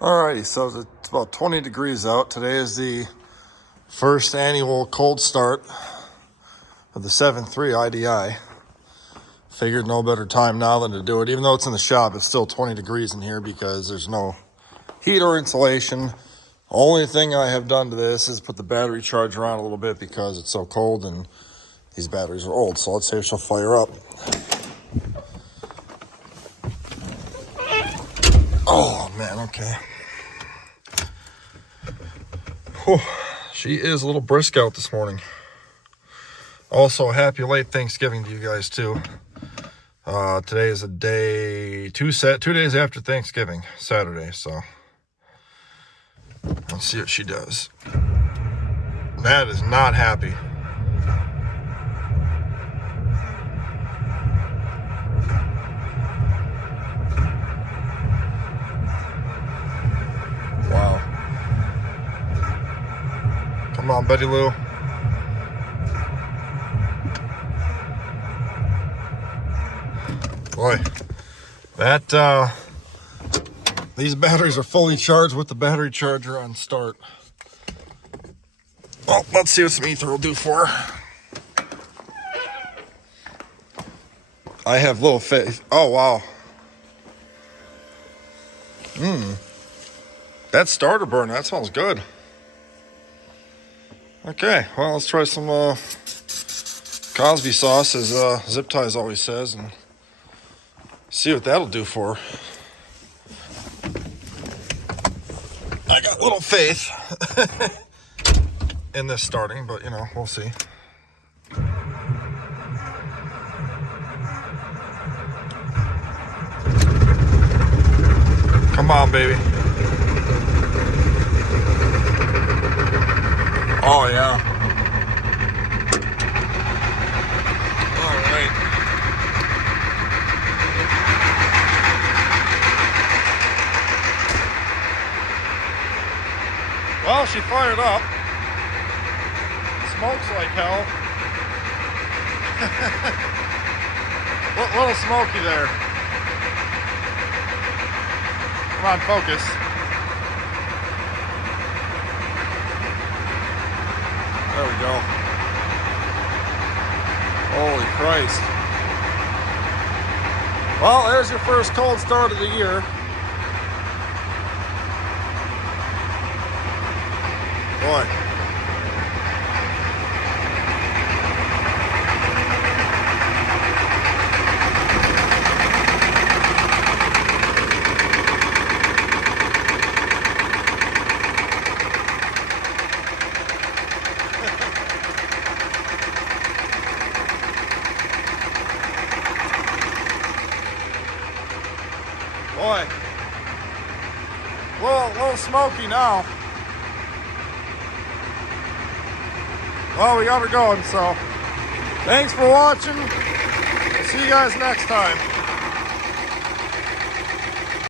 Alrighty, so it's about 20 degrees out. Today is the first annual cold start of the 7.3 IDI. Figured no better time now than to do it. Even though it's in the shop, it's still 20 degrees in here because there's no heat or insulation. Only thing I have done to this is put the battery charger on a little bit because it's so cold and these batteries are old. So let's see if she'll fire up. Oh man, okay. Whew. She is a little brisk out this morning. Also, happy late Thanksgiving to you guys too. Today is a day, 2 days after Thanksgiving, Saturday, so let's see what she does. That is not happy. Wow. Come on, Betty Lou. Boy, that these batteries are fully charged with the battery charger on start. Well, let's see what some ether will do for her. I have little faith. Oh, wow. That starter burn, that smells good. Okay, well, let's try some Cosby sauce, as Zip Ties always says, and see what that'll do for her. I got little faith in this starting, but, you know, we'll see. Come on, baby. Oh, yeah. All right. Well, she fired up. Smokes like hell. Little smoky there. Come on, focus. There we go. Holy Christ. Well, there's your first cold start of the year. Boy. Boy, a little smoky now. Well, we got her going, so thanks for watching. See you guys next time.